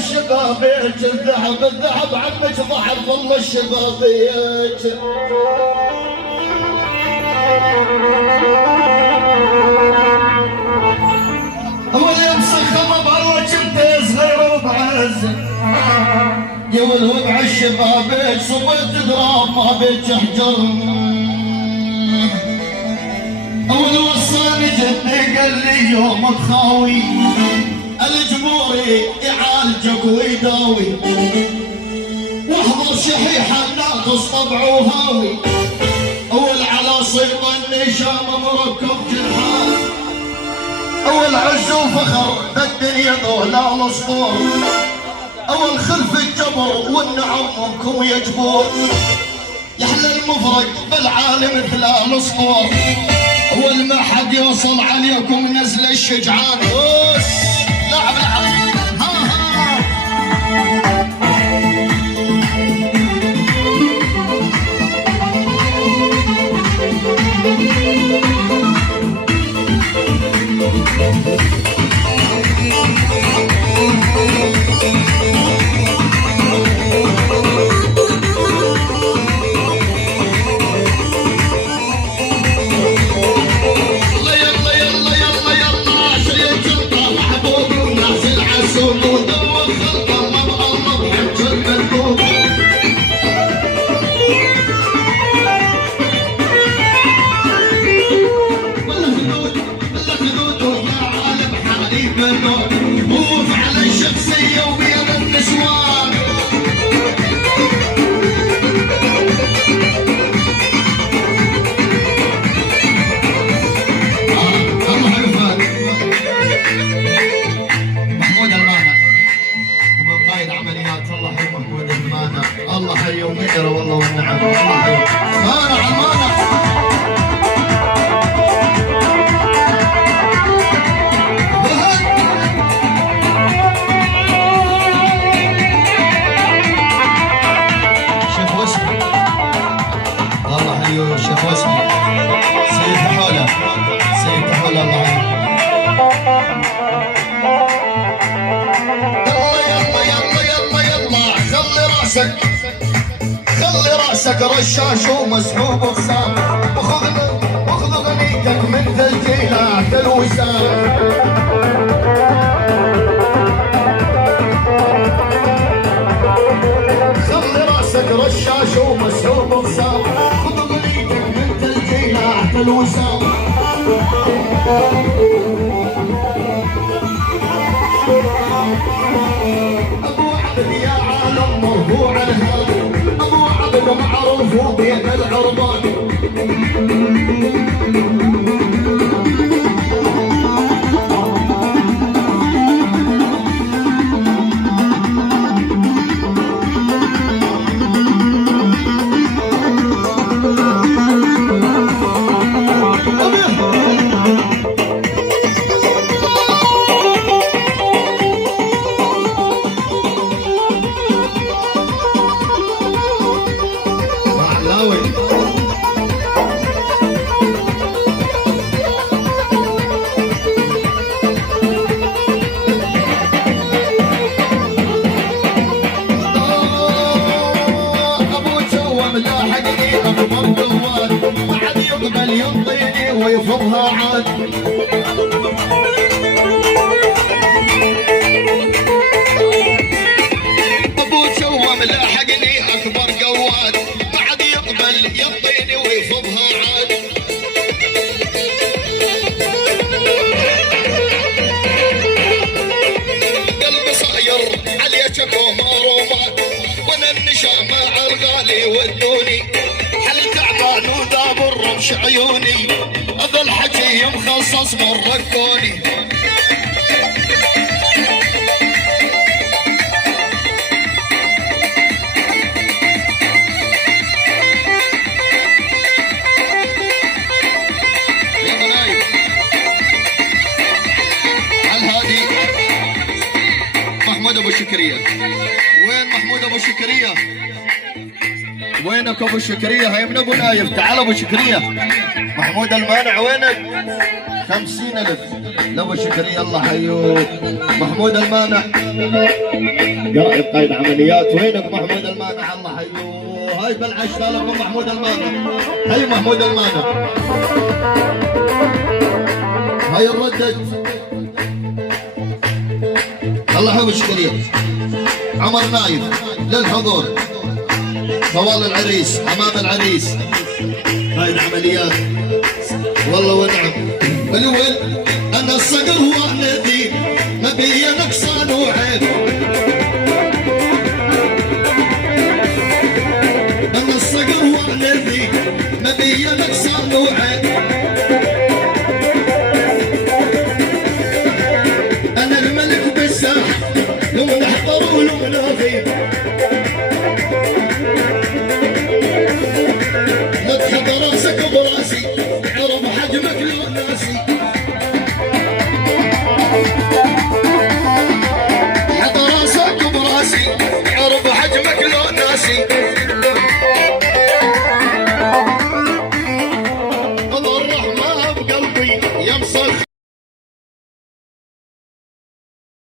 الشبابيك الذهب الذهب عمك ضحك والله الشبابيك اول يوم سخمه بالله كنت صغير وبعز يا والوضع الشبابيك صبيت درام ما بيك حجر اول وصاني جدي قال لي يوم تخاوي الجمهوري يعالجك ويداوي واحضر شحيحه ناقص طبعه هاوي اول على صيب النشام مركب جنحان اول عز وفخر بالدنيا ذولا الاسطور اول خلف الجبر والنعم منكم يجبور يحلى المفرق بالعالم مثل الاسطور اول ما حد يوصل عليكم نزل الشجعان لعب والله والنعم الله حي مانع المانع شيخ واسمي الله حيو شيخ واسمي سيد حوله سيد حوله الله حيو يلا خلي راسك خلي راسك رشاش ومسحوب بصام وخذ غنيتك من تسجيلات الوسام خلي راسك رشاش ومسحوب بصام خذ غنيتك من تسجيلات الوسام ابو عبد يا عالم مرفوع الهادي ابو عبد معروف وبين العربان ينطيني ويفضها عاد ابو شوم لاحقني اكبر قواد ما عاد يقبل ينطيني ويفضها عاد قلبي صاير عليه شكو مرومات وانا النشا مع الغالي ودوني حل تعبان وذاب الرمش عيوني هذا الحكي مخصص من ركوني ابو شكريه؟ وين محمود ابو شكريه؟ وينك ابو شكريه؟ هاي من ابو نايف، تعال ابو شكريه. محمود المانع وينك؟ 50,000 لابو شكريه، الله حيوك. محمود المانع قائد عمليات، وينك محمود المانع؟ الله حيوك. هاي بالعشرة لكم محمود المانع. هاي محمود المانع، هاي الردد. الله ابو شكريه. عمر نايف للحضور، طوال العريس، امام العريس. هاي العمليات والله ونعم. الاول انا الصقر والذي ما بي نقصان وعيب،